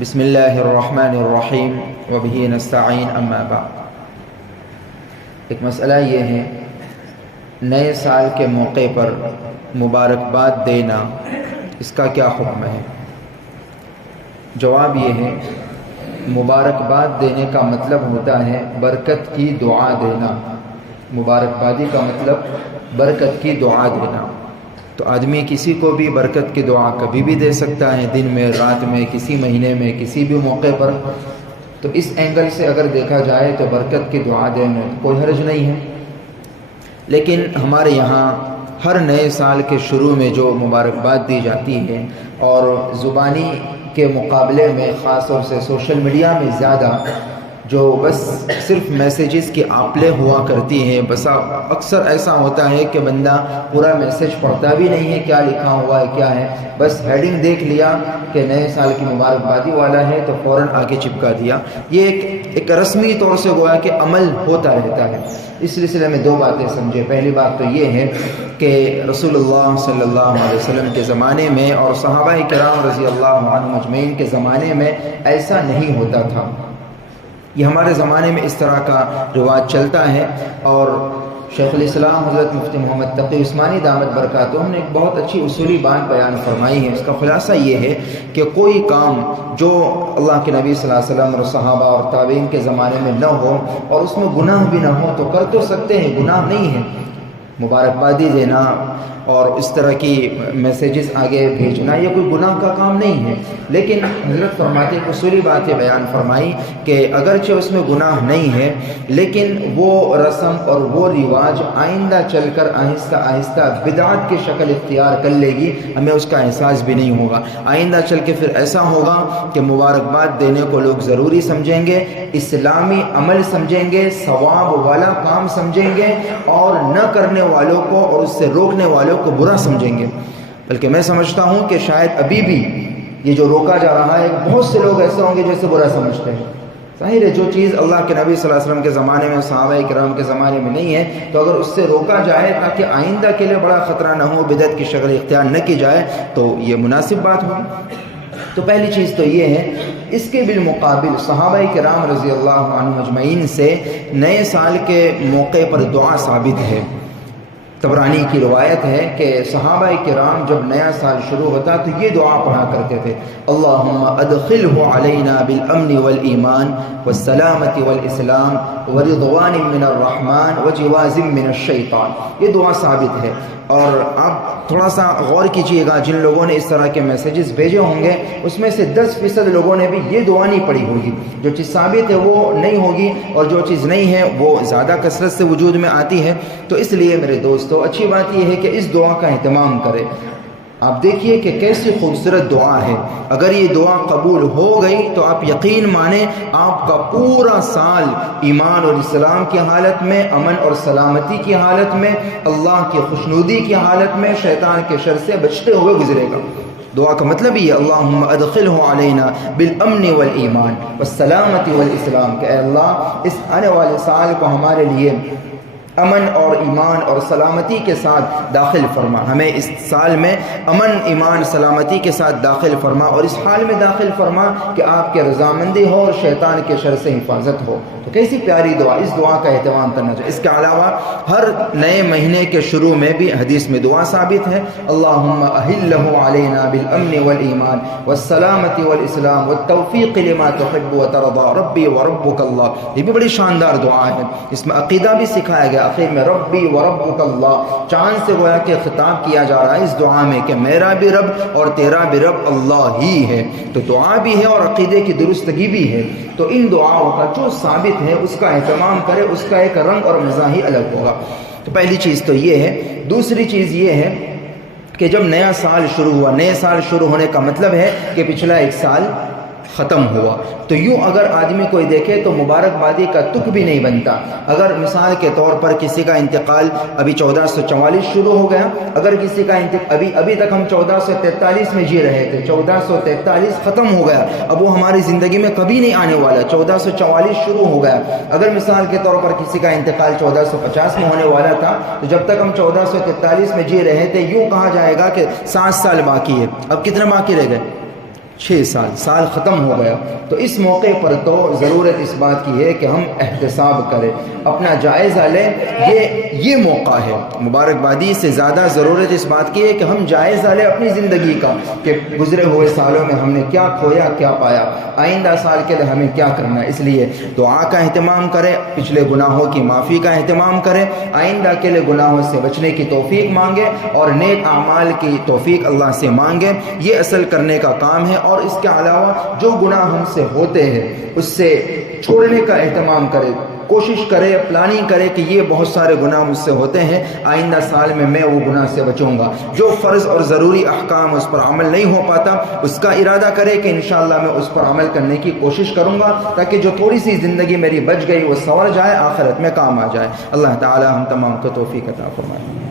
بسم اللہ الرحمن الرحیم وبہ نستعین اما بعد۔ ایک مسئلہ یہ ہے، نئے سال کے موقع پر مبارکباد دینا، اس کا کیا حکم ہے؟ جواب یہ ہے، مبارکباد دینے کا مطلب ہوتا ہے برکت کی دعا دینا۔ مبارکبادی کا مطلب برکت کی دعا دینا۔ تو آدمی کسی کو بھی برکت کی دعا کبھی بھی دے سکتا ہے، دن میں، رات میں، کسی مہینے میں، کسی بھی موقع پر۔ تو اس اینگل سے اگر دیکھا جائے تو برکت کی دعا دینے کوئی حرج نہیں ہے۔ لیکن ہمارے یہاں ہر نئے سال کے شروع میں جو مبارکباد دی جاتی ہے، اور زبانی کے مقابلے میں خاص طور سے سوشل میڈیا میں زیادہ جو بس صرف میسیجز کی آپلیں ہوا کرتی ہیں، بس اکثر ایسا ہوتا ہے کہ بندہ پورا میسیج پڑھتا بھی نہیں ہے کیا لکھا ہوا ہے کیا ہے، بس ہیڈنگ دیکھ لیا کہ نئے سال کی مبارکبادی والا ہے تو فوراً آگے چپکا دیا۔ یہ ایک رسمی طور سے گویا کہ عمل ہوتا رہتا ہے۔ اس سلسلے میں دو باتیں سمجھے۔ پہلی بات تو یہ ہے کہ رسول اللہ صلی اللہ علیہ وسلم کے زمانے میں اور صحابہ کرام رضی اللہ عنہم اجمعین کے زمانے میں ایسا نہیں ہوتا تھا۔ یہ ہمارے زمانے میں اس طرح کا رواج چلتا ہے، اور شیخ الاسلام حضرت مفتی محمد تقی عثمانی دامت برکاتہم نے ایک بہت اچھی اصولی بات بیان فرمائی ہے۔ اس کا خلاصہ یہ ہے کہ کوئی کام جو اللہ کے نبی صلی اللہ علیہ وسلم اور صحابہ اور تابعین کے زمانے میں نہ ہو اور اس میں گناہ بھی نہ ہو تو کر تو سکتے ہیں، گناہ نہیں ہے۔ مبارکبادی دینا اور اس طرح کی میسیجز آگے بھیجنا یہ کوئی گناہ کا کام نہیں ہے، لیکن حضرت فرماتے ہیں اصولی باتیں بیان فرمائی کہ اگرچہ اس میں گناہ نہیں ہے، لیکن وہ رسم اور وہ رواج آئندہ چل کر آہستہ آہستہ بدعت کی شکل اختیار کر لے گی، ہمیں اس کا احساس بھی نہیں ہوگا۔ آئندہ چل کے پھر ایسا ہوگا کہ مبارکباد دینے کو لوگ ضروری سمجھیں گے، اسلامی عمل سمجھیں گے، ثواب والا کام سمجھیں گے، اور نہ کرنے والوں کو اور اس سے روکنے والوں کو برا سمجھیں گے۔ بلکہ میں سمجھتا ہوں کہ شاید ابھی بھی یہ جو روکا جا رہا ہے، بہت سے لوگ ایسے ہوں گے جو اسے برا سمجھتے ہیں۔ ظاہر ہے جو چیز اللہ کے نبی صلی اللہ علیہ وسلم کے زمانے میں، صحابہ کرام کے زمانے میں نہیں ہے، تو اگر اس سے روکا جائے تاکہ آئندہ کے لیے بڑا خطرہ نہ ہو، بدعت کی شکل اختیار نہ کی جائے، تو یہ مناسب بات ہوگی۔ تو پہلی چیز تو یہ ہے۔ اس کے بالمقابل صحابہ کرام رضی اللہ عنہم اجمعین سے نئے سال کے موقع پر دعا ثابت ہے۔ طبرانی کی روایت ہے کہ صحابہ کرام جب نیا سال شروع ہوتا تو یہ دعا پڑھا کرتے تھے، اللہم ادخلہ علینا بالامن والایمان والسلامت والاسلام ورضوان من الرحمن وجواز من الشیطان۔ یہ دعا ثابت ہے، اور آپ تھوڑا سا غور کیجئے گا، جن لوگوں نے اس طرح کے میسیجز بھیجے ہوں گے اس میں سے 10% لوگوں نے بھی یہ دعا نہیں پڑھی ہوگی۔ جو چیز ثابت ہے وہ نہیں ہوگی، اور جو چیز نہیں ہے وہ زیادہ کثرت سے وجود میں آتی ہے۔ تو اس لیے میرے دوستو اچھی بات یہ ہے کہ اس دعا کا اہتمام کریں۔ آپ دیکھیے کہ کیسی خوبصورت دعا ہے۔ اگر یہ دعا قبول ہو گئی تو آپ یقین مانیں آپ کا پورا سال ایمان اور اسلام کی حالت میں، امن اور سلامتی کی حالت میں، اللہ کی خوشنودی کی حالت میں، شیطان کے شر سے بچتے ہوئے گزرے گا۔ دعا کا مطلب یہ، اللہم ادخلہ علینا بالامن والایمان والسلامت والاسلام، کہ اے اللہ اس آنے والے سال کو ہمارے لیے امن اور ایمان اور سلامتی کے ساتھ داخل فرما، ہمیں اس سال میں امن، ایمان، سلامتی کے ساتھ داخل فرما، اور اس حال میں داخل فرما کہ آپ کے رضامندی ہو اور شیطان کے شر سے حفاظت ہو۔ تو کیسی پیاری دعا، اس دعا کا اہتمام کرنا چاہیے۔ اس کے علاوہ ہر نئے مہینے کے شروع میں بھی حدیث میں دعا ثابت ہے، اللہم اہلہ علینا بالامن والایمان والسلامت والاسلام والتوفیق لما تحب وترضى ربی وربک اللہ۔ یہ بھی بڑی شاندار دعا ہے، اس میں عقیدہ بھی سکھایا گیا۔ آخر میں ربی وربک اللہ، چاند سے گویا کہ خطاب کیا جا رہا ہے اس دعا میں کہ میرا بھی رب اور تیرا بھی رب اللہ ہی ہے۔ تو دعا بھی ہے اور عقیدے کی درستگی بھی ہے۔ تو ان دعاؤں کا جو ثابت ہے اس کا اہتمام کرے، اس کا ایک رنگ اور مزہ ہی الگ ہوگا۔ تو پہلی چیز تو یہ ہے۔ دوسری چیز یہ ہے کہ جب نیا سال شروع ہوا، نئے سال شروع ہونے کا مطلب ہے کہ پچھلا ایک سال ختم ہوا، تو یوں اگر آدمی کوئی دیکھے تو مبارکبادی کا تک بھی نہیں بنتا۔ اگر مثال کے طور پر کسی کا انتقال ابھی 1444 شروع ہو گیا، اگر کسی کا ابھی تک ہم 1443 میں جی رہے تھے، 1443 ختم ہو گیا، اب وہ ہماری زندگی میں کبھی نہیں آنے والا، 1444 شروع ہو گیا۔ اگر مثال کے طور پر کسی کا انتقال 1450 میں ہونے والا تھا، تو جب تک ہم 1443 میں جی رہے تھے، یوں کہا جائے گا کہ 7 سال باقی ہے۔ اب کتنے باقی رہ گئے؟ 6 سال ختم ہو گیا، تو اس موقع پر تو ضرورت اس بات کی ہے کہ ہم احتساب کریں، اپنا جائزہ لیں۔ یہ موقع ہے، مبارکبادی سے زیادہ ضرورت اس بات کی ہے کہ ہم جائزہ لیں اپنی زندگی کا، کہ گزرے ہوئے سالوں میں ہم نے کیا کھویا، کیا پایا، آئندہ سال کے لیے ہمیں کیا کرنا ہے۔ اس لیے دعا کا اہتمام کریں، پچھلے گناہوں کی معافی کا اہتمام کریں، آئندہ کے لیے گناہوں سے بچنے کی توفیق مانگیں، اور نیک اعمال کی توفیق اللہ سے مانگیں۔ یہ اصل کرنے کا کام ہے۔ اور اس کے علاوہ جو گناہ ہم سے ہوتے ہیں اس سے چھوڑنے کا اہتمام کرے، کوشش کرے، پلاننگ کرے کہ یہ بہت سارے گناہ مجھ سے ہوتے ہیں، آئندہ سال میں وہ گناہ سے بچوں گا۔ جو فرض اور ضروری احکام اس پر عمل نہیں ہو پاتا، اس کا ارادہ کرے کہ انشاءاللہ میں اس پر عمل کرنے کی کوشش کروں گا، تاکہ جو تھوڑی سی زندگی میری بچ گئی وہ سنور جائے، آخرت میں کام آ جائے۔ اللہ تعالی ہم تمام کو توفیق عطا فرمائے۔